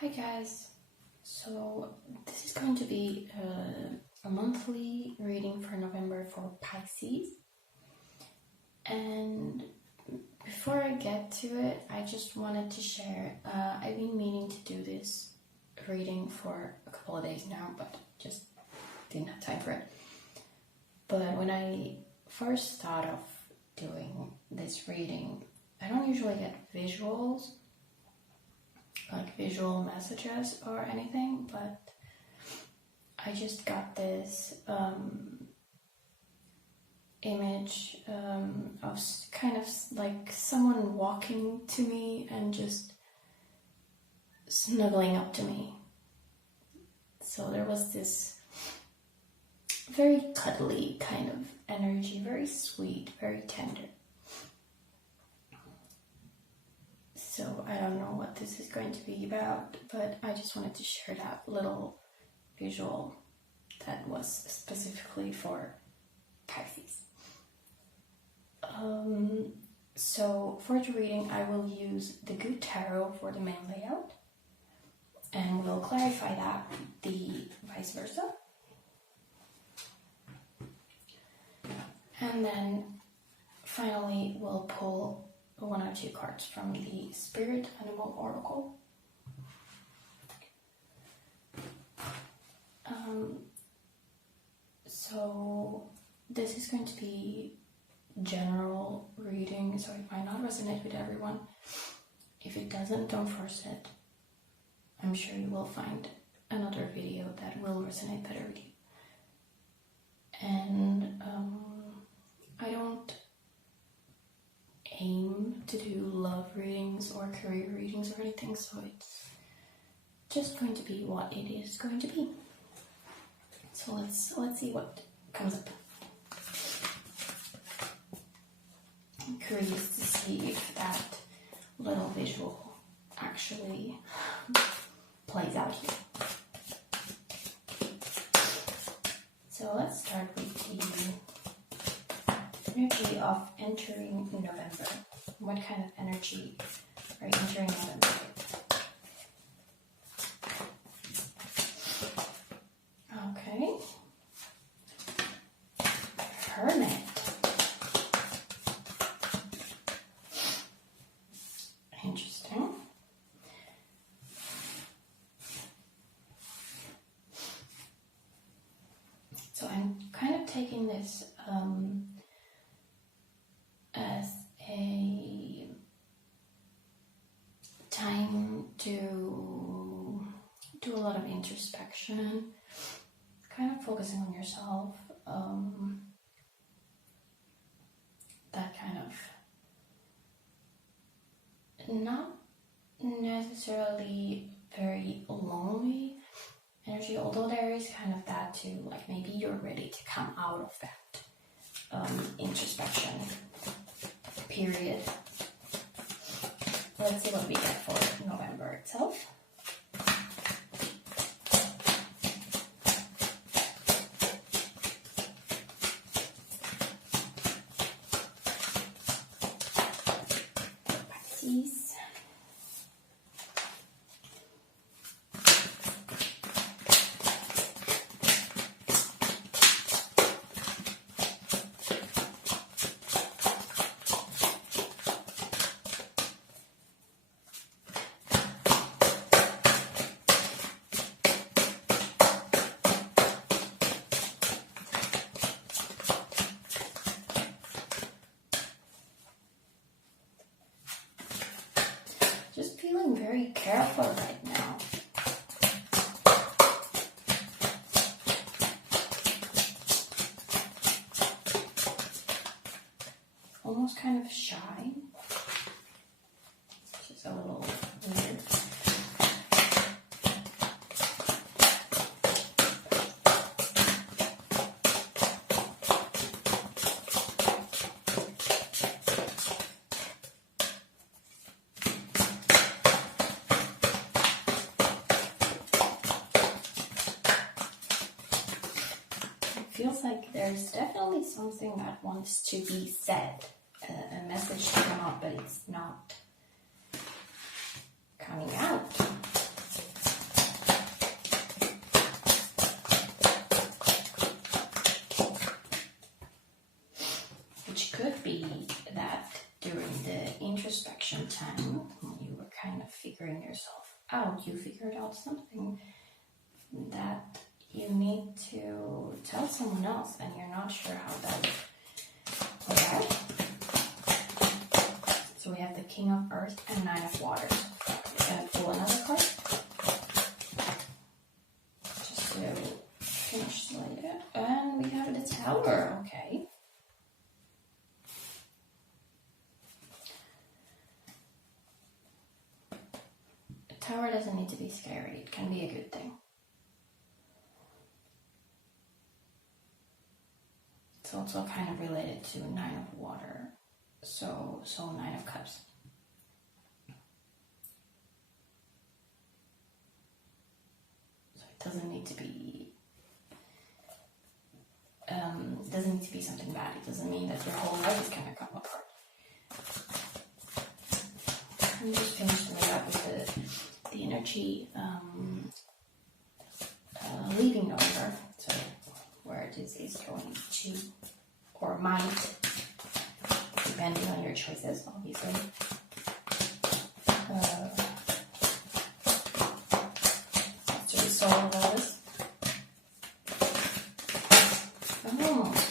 Hi guys, so this is going to be a monthly reading for November for Pisces, and before I get to it, I just wanted to share, I've been meaning to do this reading for a couple of days now, but just didn't have time for it. But when I first thought of doing this reading, I don't usually get visuals, like visual messages or anything, but I just got this image of kind of like someone walking to me and just snuggling up to me. So there was this very cuddly kind of energy, very sweet, very tender. So I don't know what this is going to be about, but I just wanted to share that little visual that was specifically for Pisces. So for the reading, I will use the Good Tarot for the main layout, and we'll clarify that with the Viceversa. And then finally, we'll pull one or two cards from the Spirit Animal Oracle. So this is going to be general reading, so it might not resonate with everyone. If it doesn't, don't force it. I'm sure you will find another video that will resonate better with you. And I don't aim to do love readings or career readings or anything, so it's just going to be what it is going to be. So let's see what comes up. I'm curious to see if that little visual actually plays out here. So let's start with the energy of entering November. What kind of energy are you entering November with? Okay. Hermit. Interesting. So I'm kind of taking this as a time to do a lot of introspection, kind of focusing on yourself, that kind of not necessarily very lonely energy, although there is kind of that too, like maybe you're ready to come out of that introspection period. Let's see what we get for November itself. Pisces. Just feeling very careful right now. Almost kind of shy, which is a little weird. Feels like there's definitely something that wants to be said, a message to come out, but it's not coming out. reflection time. You were kind of figuring yourself out. You figured out something that you need to tell someone else, and you're not sure how that is. Alright? So we have the King of Earth and Nine of Water. We're going to pull another card. Just to finish later. And we have the Tower. Okay. The Tower doesn't need to be scary. It can be a good thing. It's also kind of related to Nine of Water. So Nine of Cups. So it doesn't need to be something bad. It doesn't mean that your whole life is gonna come apart. I'm just finishing it up with the energy leaving November. So where this is going to, or might, depending on your choices, obviously. What's the result of all this? Almost.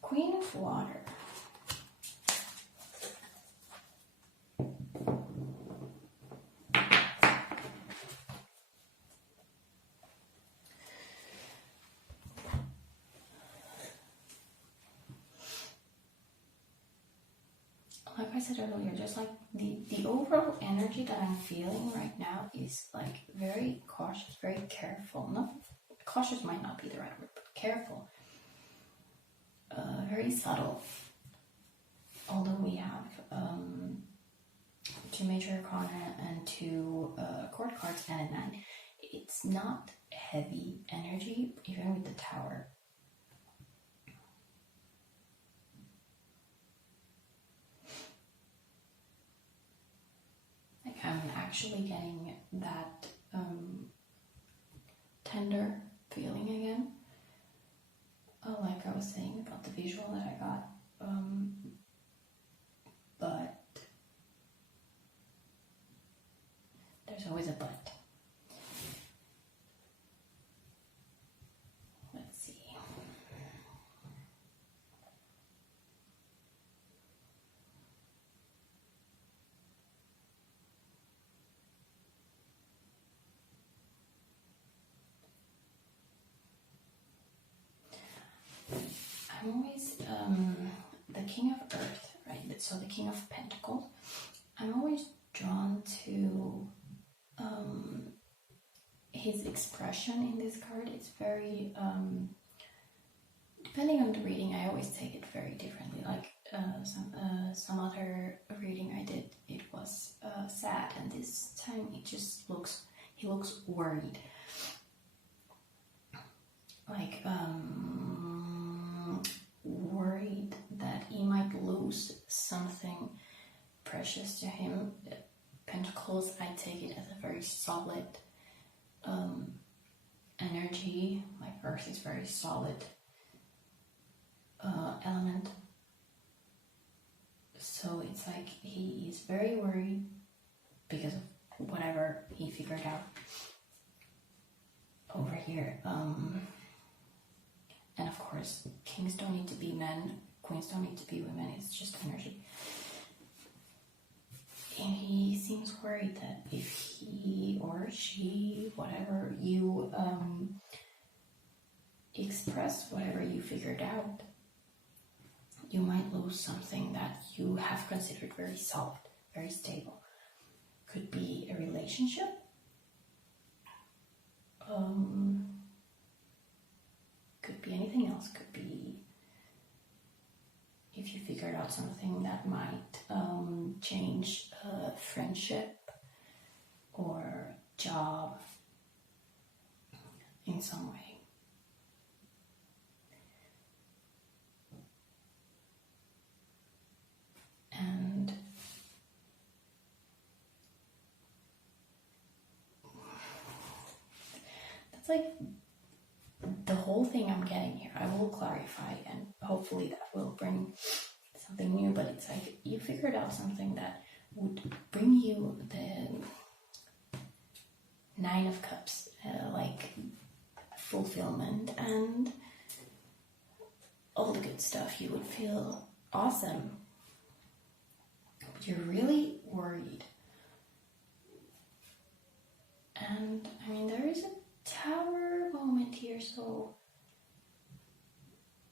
Queen of Water. Like I said earlier, just like the overall energy that I'm feeling right now is like very cautious, very careful. No, cautious might not be the right word, but careful. Very subtle. Although we have 2 major arcana and 2 court cards and a 9, it's not heavy energy, even with the Tower. Like I'm actually getting that tender feeling again. Like I was saying about the visual that I got, but there's always a but. Let's see. I'm always the King of Earth, right? So the King of Pentacles. I'm always drawn to his expression in this card. It's very depending on the reading, I always take it very differently. Like some other reading I did, it was sad, and this time he looks worried. Like worried that he might lose something precious to him. Pentacles, I take it as a very solid energy. Like Earth is very solid element. So it's like he is very worried because of whatever he figured out over here. And of course, kings don't need to be men, queens don't need to be women, it's just energy. And he seems worried that if he or she, whatever you express, whatever you figured out, you might lose something that you have considered very solid, very stable. Could be a relationship. Could be anything else. Could be if you figured out something that might change a friendship or job in some way. will clarify, and hopefully that will bring something new. But it's like you figured out something that would bring you the Nine of Cups, like fulfillment and all the good stuff. You would feel awesome, but you're really worried. And I mean, there is a Tower moment here, so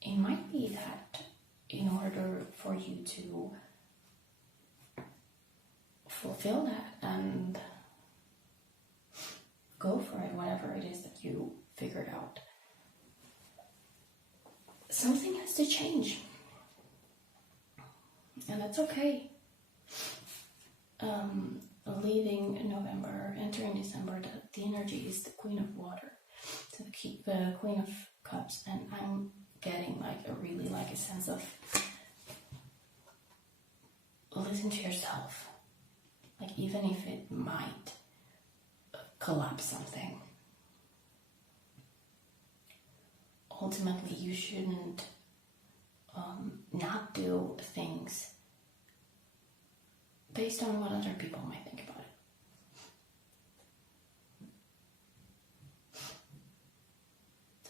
it might be that in order for you to fulfill that and go for it, whatever it is that you figured out, something has to change, and that's okay. Leaving November, entering December, the energy is the Queen of Water, so the Queen of Cups, and I'm getting like a sense of listen to yourself, like even if it might collapse something. Ultimately, you shouldn't not do things based on what other people might think about it.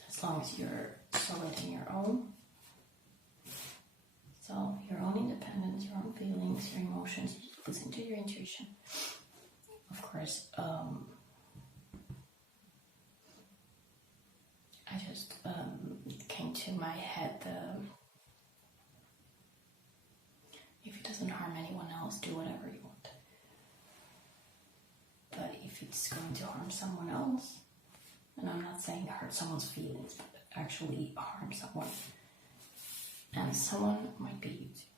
As long as you're solid in your own. So, your own independence, your own feelings, your emotions, listen to your intuition. Of course, I just came to my head if it doesn't harm anyone else, do whatever you want. But if it's going to harm someone else, and I'm not saying hurt someone's feelings, but actually harm someone, and someone might be you too.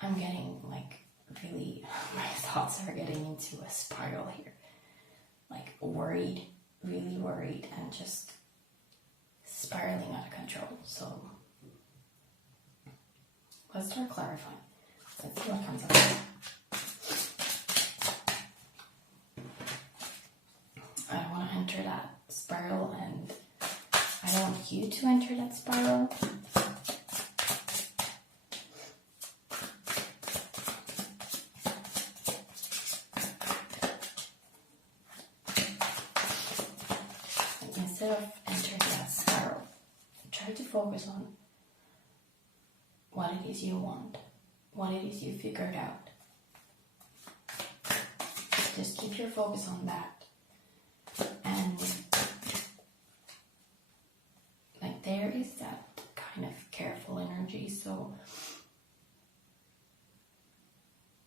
I'm getting like really, my thoughts are getting into a spiral here. Like worried, really worried, and just spiraling out of control. So let's start clarifying. Let's see what comes up. I don't want to enter that spiral, and I don't want you to enter that spiral. Instead of entering that spiral, try to focus on what it is you want, what it is you figured out. Just keep your focus on that. And like there is that kind of careful energy, so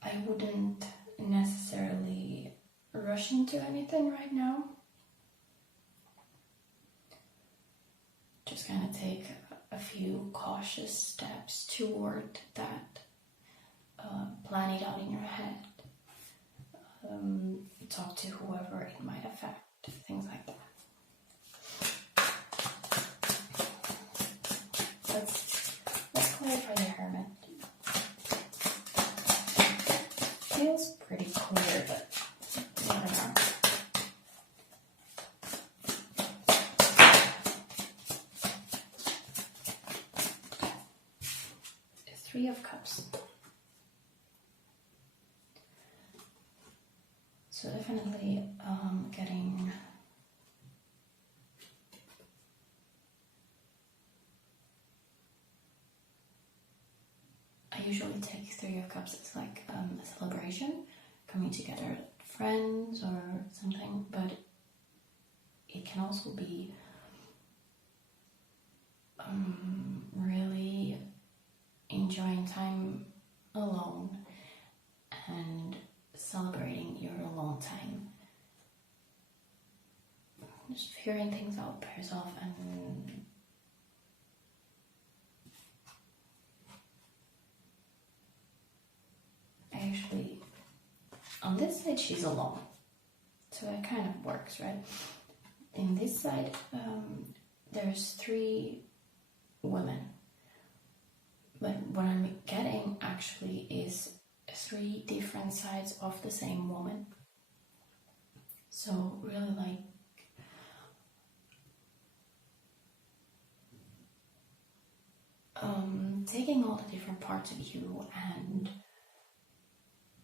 I wouldn't necessarily rush into anything right now. Just kind of take a few cautious steps toward that. Plan it out in your head. Talk to whoever it might affect. Things like that. Let's clarify the Hermit. Feels pretty clear, but never know. Three of Cups. So definitely getting I usually take Three of Cups as like a celebration, coming together with friends or something, but it can also be really enjoying time alone and celebrating your alone time. Just figuring things out by yourself, and actually on this side she's alone, so it kind of works, right? In this side there's three women, but what I'm getting actually is three different sides of the same woman. So really like taking all the different parts of you and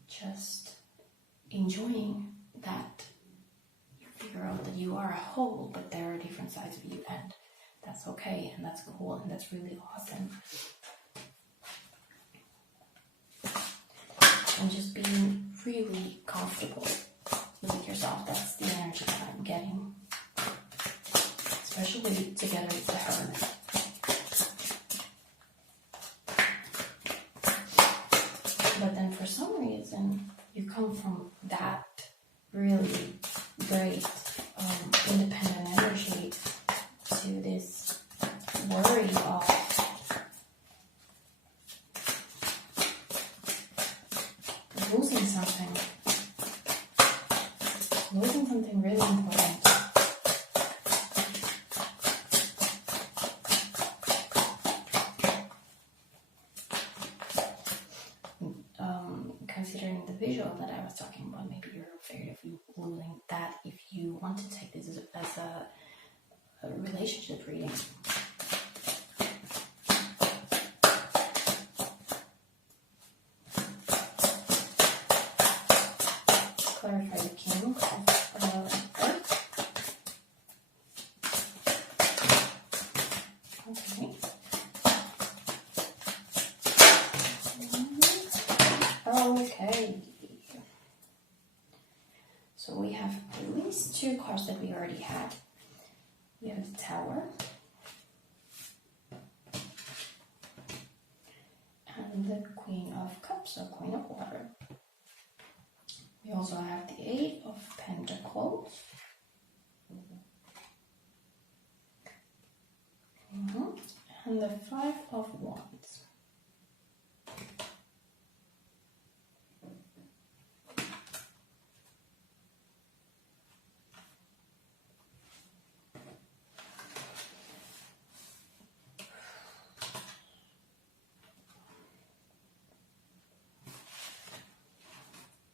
just enjoying that you figure out that you are a whole, but there are different sides of you, and that's okay, and that's cool, and that's really awesome. And just being really comfortable with yourself. That's the energy that I'm getting. Especially together with the Hermit. But then for some reason, you come from that really great independent energy to this worry of losing something really important. Considering the visual that I was talking about, maybe you're afraid of you losing that if you want to take this as a relationship reading. Clarify the King of Earth. Okay. Okay. So we have at least two cards that we already had. We have the Tower and the Queen of Cups, or Queen of Water. We also have the Eight of Pentacles. And the Five of Wands.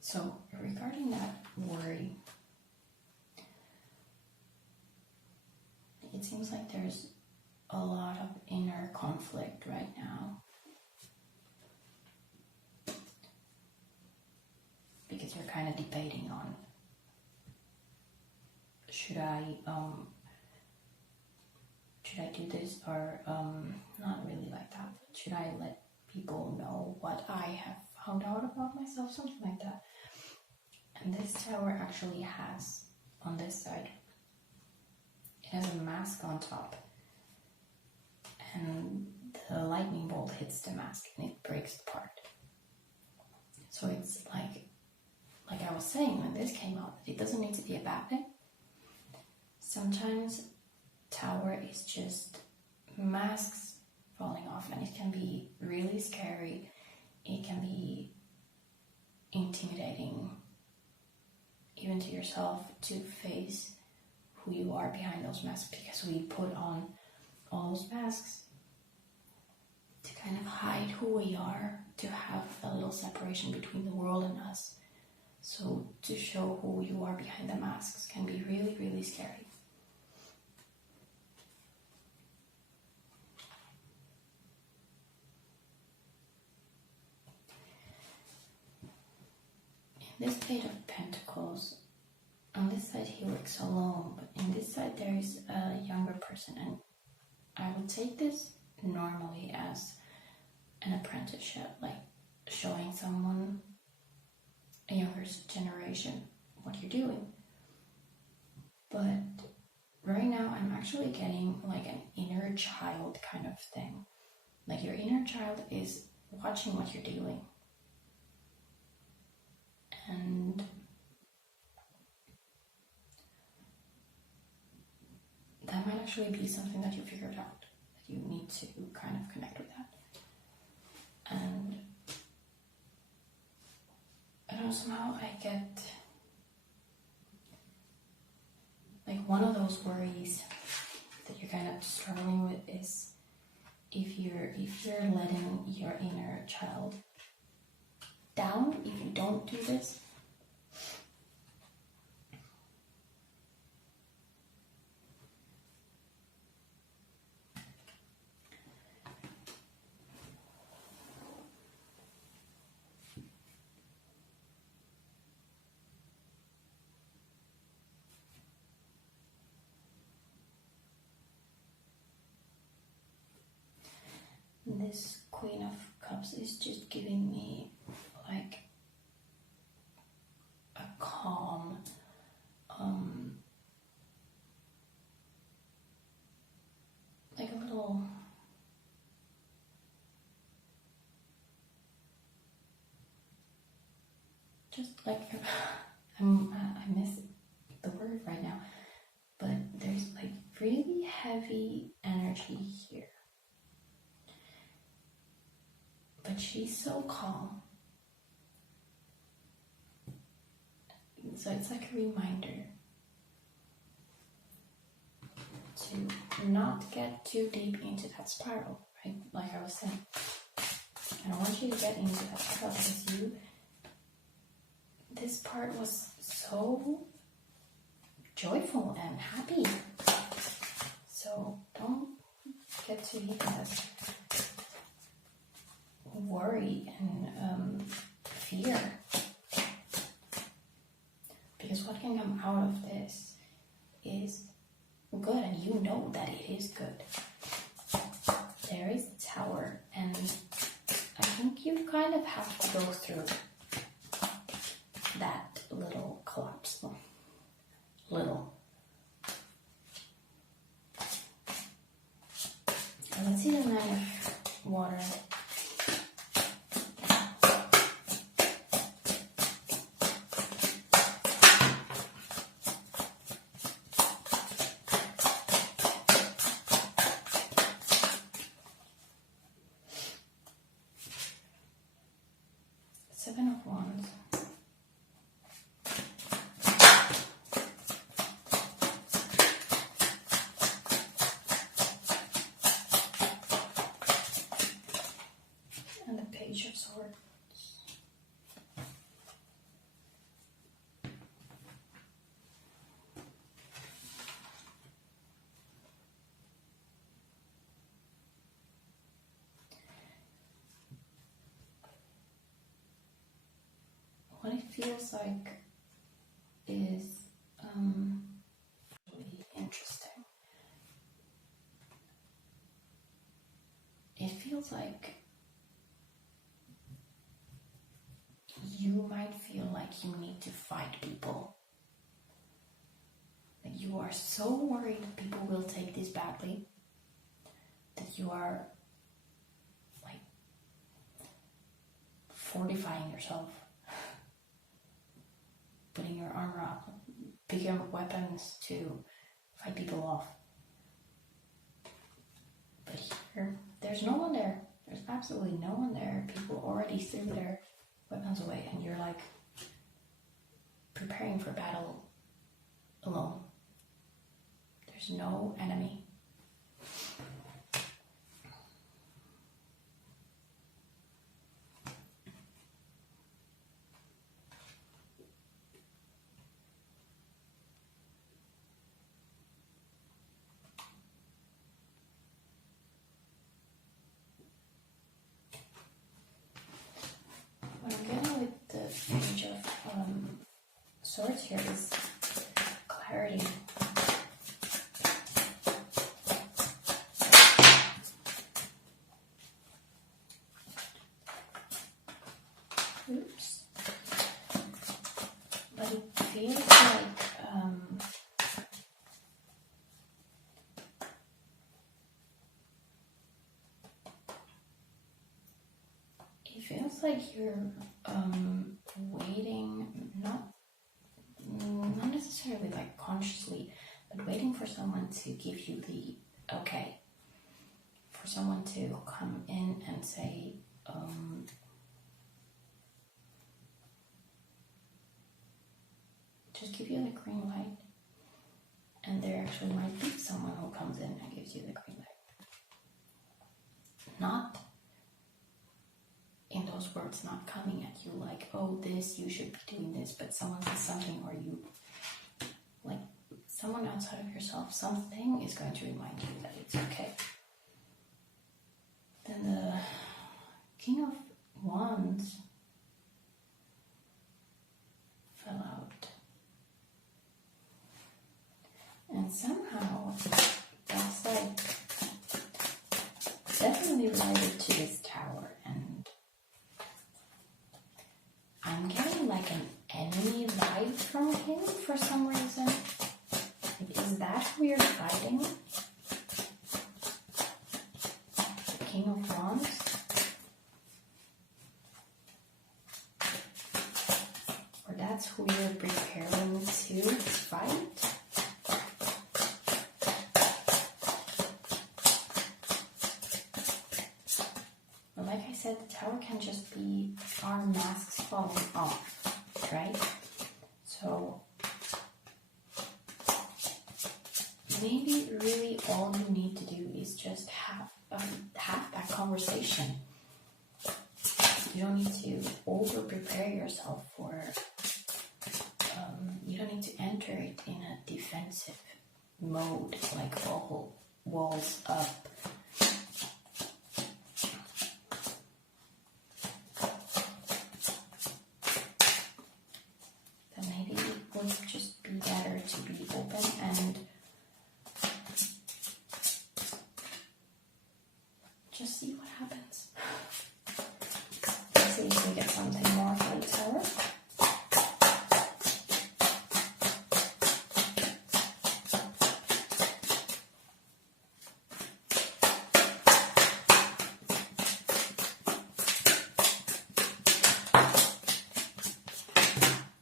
So regarding that worry, it seems like there's a lot of inner conflict right now. Because you're kind of debating on, should I do this, or not really like that. Should I let people know what I have found out about myself, something like that. And this Tower actually has, on this side, it has a mask on top. And the lightning bolt hits the mask and it breaks apart. So it's like I was saying when this came out, it doesn't need to be a bad thing. Sometimes Tower is just masks falling off, and it can be really scary. It can be intimidating, even to yourself, to face who you are behind those masks, because we put on all those masks to kind of hide who we are, to have a little separation between the world and us. So to show who you are behind the masks can be really, really scary. In this Eight of Pentacles, on this side he works alone, but in this side there is a younger person, and I would take this normally as an apprenticeship, like showing someone, a younger generation, what you're doing. But right now I'm actually getting like an inner child kind of thing. Like your inner child is watching what you're doing. And that might actually be something that you figured out, that you need to kind of connect with that. And I don't know, somehow I get like one of those worries that you're kind of struggling with is if you're letting your inner child down if you don't do this. This Queen of Cups is just giving me like a calm, like a little, just like, I miss the word right now, but there's like really heavy energy here. But she's so calm. So it's like a reminder to not get too deep into that spiral, right? Like I was saying. I don't want you to get into that spiral because this part was so joyful and happy. So don't get too deep in this worry and fear. Because what can come out of this is good, and you know that it is good. There is the Tower, and I think you kind of have to go through that little collapse. Little. And let's see the Nine of Water. Seven of Wands. And the Page of Swords. What it feels like is really interesting. It feels like you might feel like you need to fight people. That you are so worried people will take this badly that you are like fortifying yourself. Putting your armor up, bigger weapons to fight people off. But here, there's no one there. There's absolutely no one there. People already threw their weapons away, and you're like preparing for battle alone. There's no enemy. What I'm getting with the Page of Swords here is clarity. Oops. But it feels like you're waiting, not necessarily like consciously, but waiting for someone to give you the okay, for someone to come in and say, just give you the green light. And there actually might be someone who comes in and gives you the green light. Not in those words, not coming at you like, oh, this, you should be doing this, but someone says something, or you, like, someone outside of yourself, something is going to remind you that it's okay. Then the King of Wands fell out. And somehow, that's like definitely related for some reason. Is that who you're fighting? The King of Wands? Or that's who you're preparing to fight? But like I said, the Tower can just be our masks falling off, right? So maybe really all you need to do is just have that conversation. You don't need to over prepare yourself for, you don't need to enter it in a defensive mode, like all walls up. Then maybe it would just be better to be open and just see what happens. Let's see if we get something more for the Tower.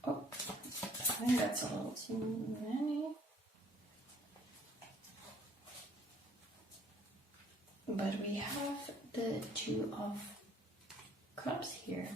Oh, I think that's a little too many. But we have the Two of Cups here.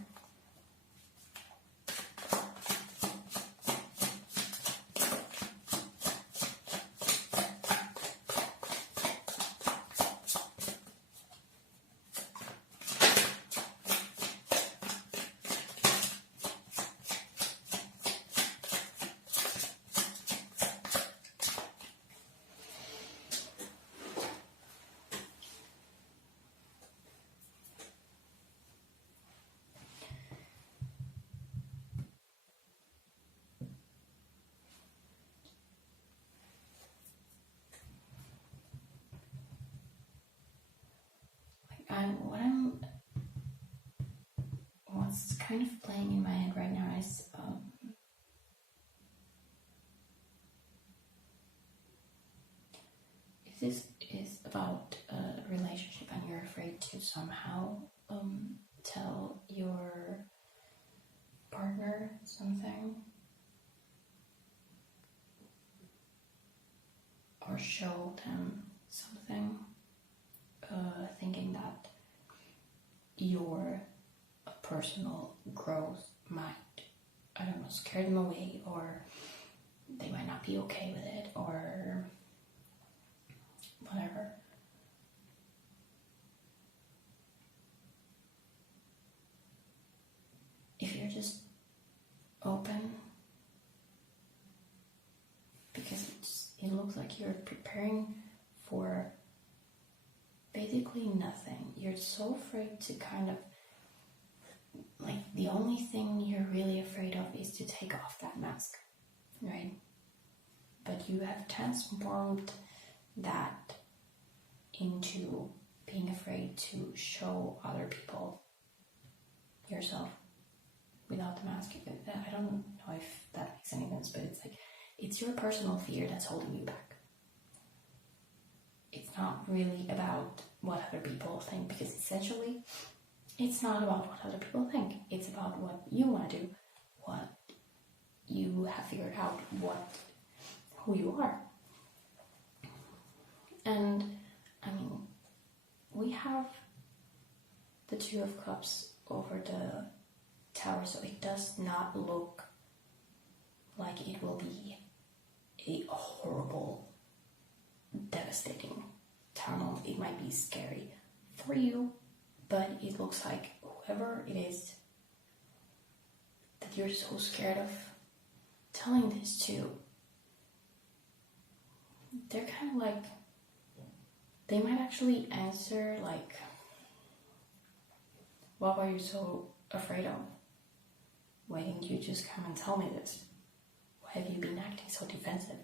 What's kind of playing in my head right now is if this is about a relationship and you're afraid to somehow tell your partner something or show them something, thinking that your personal growth might, I don't know, scare them away, or they might not be okay with it, or whatever. If you're just open, because it looks like you're preparing for basically nothing. You're so afraid to kind of, like, the only thing you're really afraid of is to take off that mask, right? But you have transformed that into being afraid to show other people yourself without the mask. I don't know if that makes any sense, but it's like, it's your personal fear that's holding you back. It's not really about what other people think, because essentially it's not about what other people think. It's about what you want to do, what you have figured out, who you are. And I mean, we have the Two of Cups over the Tower, so it does not look like it will be a horrible, devastating tunnel. It might be scary for you, but it looks like whoever it is that you're so scared of telling this to, they're kind of like, they might actually answer like, what were you so afraid of? Why didn't you just come and tell me this? Why have you been acting so defensive?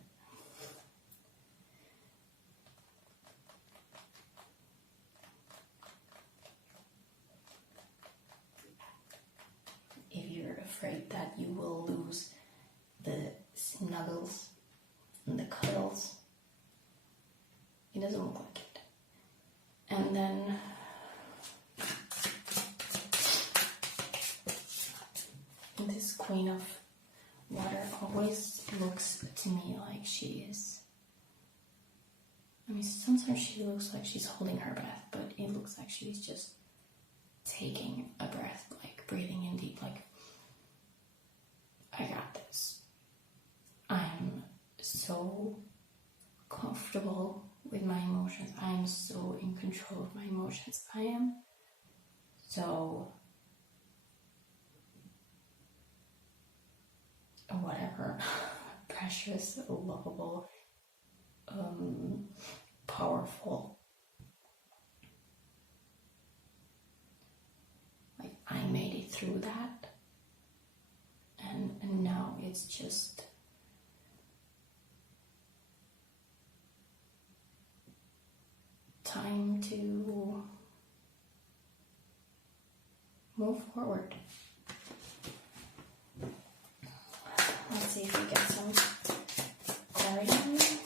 If you're afraid that you will lose the snuggle snuggles and the cuddles. It doesn't look like it. And then this Queen of Water always looks to me like she is. I mean, sometimes she looks like she's holding her breath, but it looks like she's just taking a breath, like breathing in deep, like, I got this. I'm so comfortable with my emotions. I am so in control of my emotions. I am so whatever, precious, lovable, powerful. Like, I made it through that, and now it's just time to move forward. Let's see if we get some clarity on it.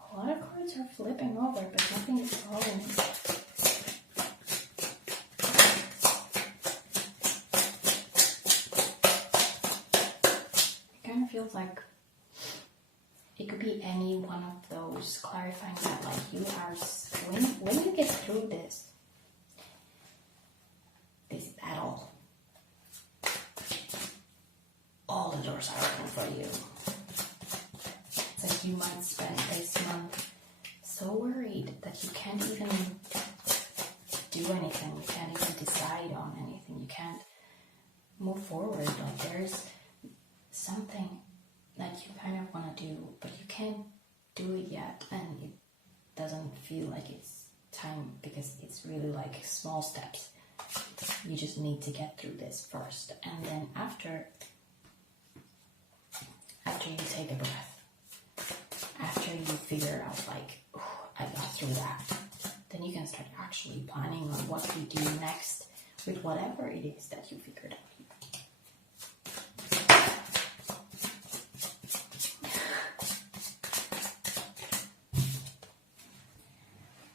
A lot of cards are flipping over, but nothing is falling. Feels like it could be any one of those, clarifying that, like, you are, when you get through this battle, all the doors are open for you. It's like you might spend this month so worried that you can't even do anything, you can't even decide on anything, you can't move forward. Like, there's something that you kind of want to do, but you can't do it yet, and it doesn't feel like it's time, because it's really like small steps. You just need to get through this first, and then after you take a breath, after you figure out, like, oh, I got through that, then you can start actually planning on what you do next with whatever it is that you figured out.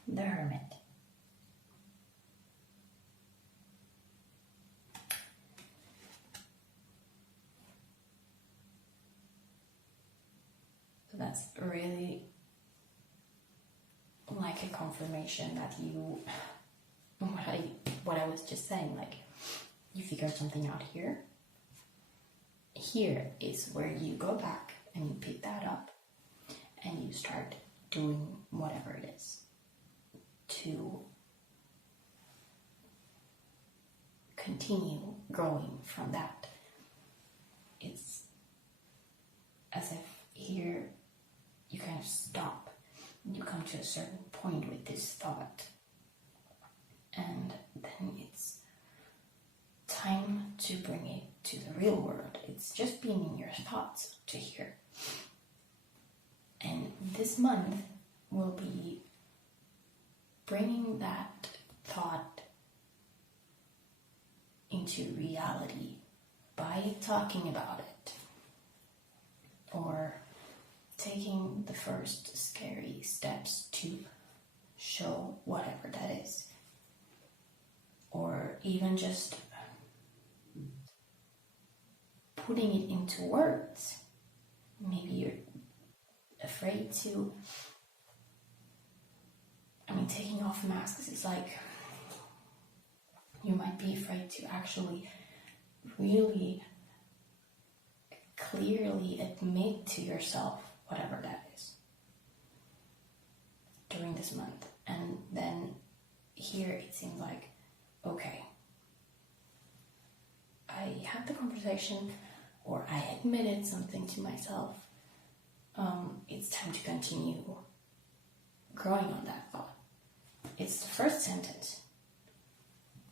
The Hermit. So that's really like a confirmation that you, what I was just saying, like, you figured something out here. Here is where you go back and you pick that up and you start doing whatever it is to continue growing from that. It's as if here you kind of stop, you come to a certain point with this thought, and then it's time to bring it to the real world. It's just being in your thoughts to here. And this month will be bringing that thought into reality by talking about it, or taking the first scary steps to show whatever that is, or even just putting it into words. Maybe you're afraid to, taking off masks is like, you might be afraid to actually really clearly admit to yourself whatever that is during this month. And then here it seems like, okay, I had the conversation, or I admitted something to myself. It's time to continue growing on that thought. It's the first sentence.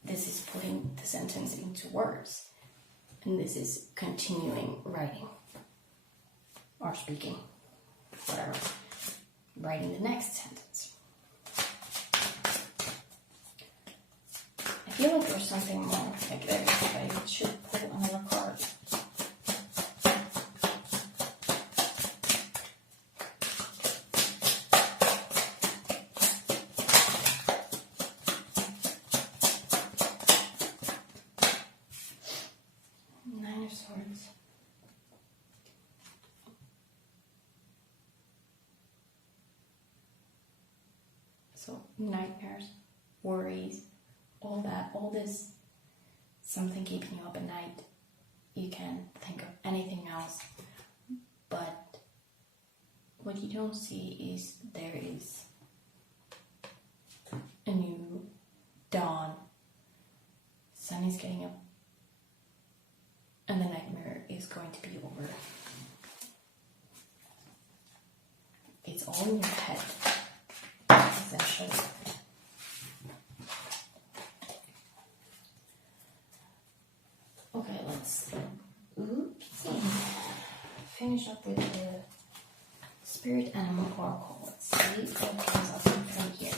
This is putting the sentence into words. And this is continuing writing. or speaking, whatever, writing the next sentence. I feel like there's something more like there, but I should pull another card. Nine of Swords. So nightmares, worries, all this, something keeping you up at night. You can think of anything else, but what you don't see is there is a new dawn. Sun is getting up, and the nightmare is going to be over. It's all in your head, essentially. Okay, let's finish up with the Spirit Animal Oracle. Let's see what comes up from here.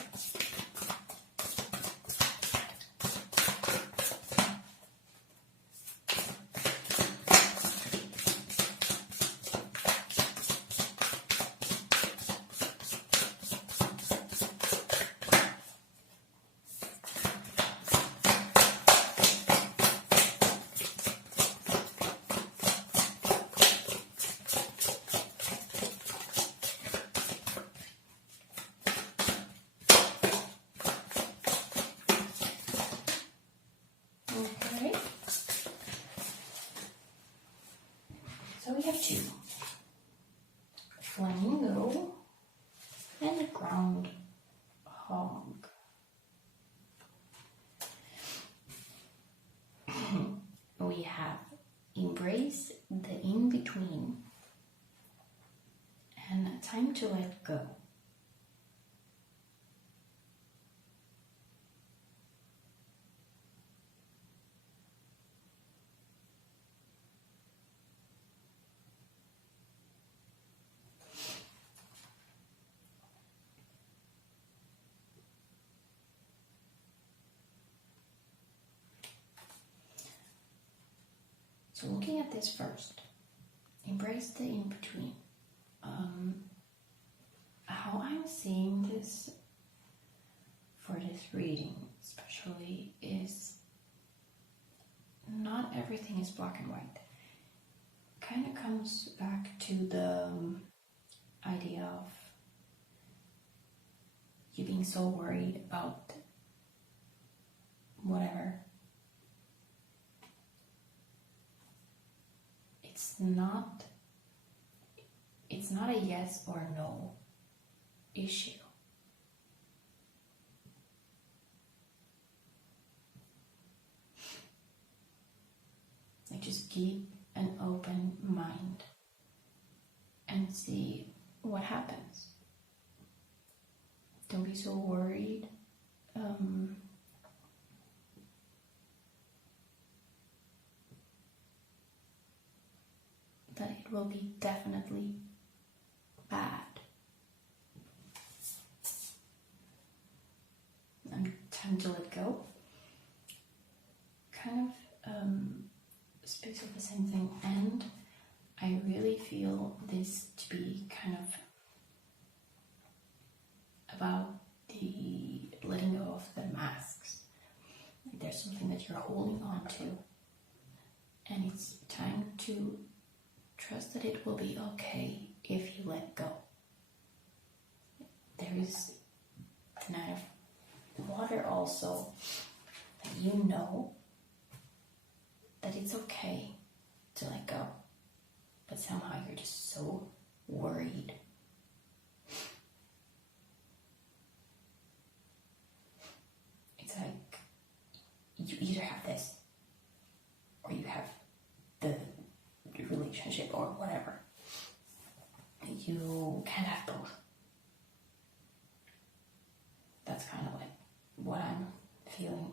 So we have two. Flamingo and a groundhog. We have embrace the in-between and time to let go. So looking at this first, embrace the in-between. How I'm seeing this for this reading especially is not everything is black and white. Kind of comes back to the idea of you being so worried about whatever. It's not a yes or no issue. Like just keep an open mind and see what happens. Don't be so worried. That it will be definitely bad. And time to let go. Kind of speaks of the same thing, and I really feel this to be kind of about the letting go of the masks. Like there's something that you're holding on to, and it's time to trust that it will be okay if you let go. There is the Knight of Water also, that you know that it's okay to let go, but somehow you're just so worried. It's like you either have this or you have the relationship or whatever. You can't have both. That's kind of like what I'm feeling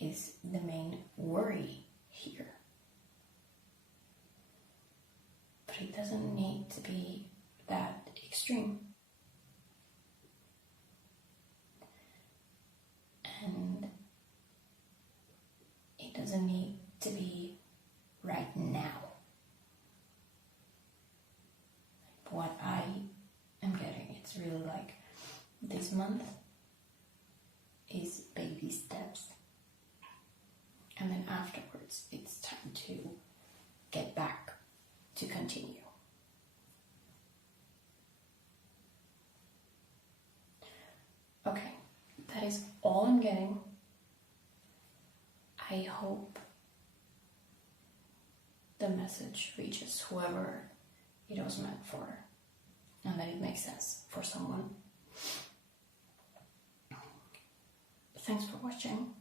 is the main worry here. extreme. And it doesn't need to be right now. What I am getting, it's really like this month is baby steps. And then afterwards, it's time to get back to continue. Okay, that is all I'm getting. I hope the message reaches whoever it was meant for, and that it makes sense for someone. Thanks for watching.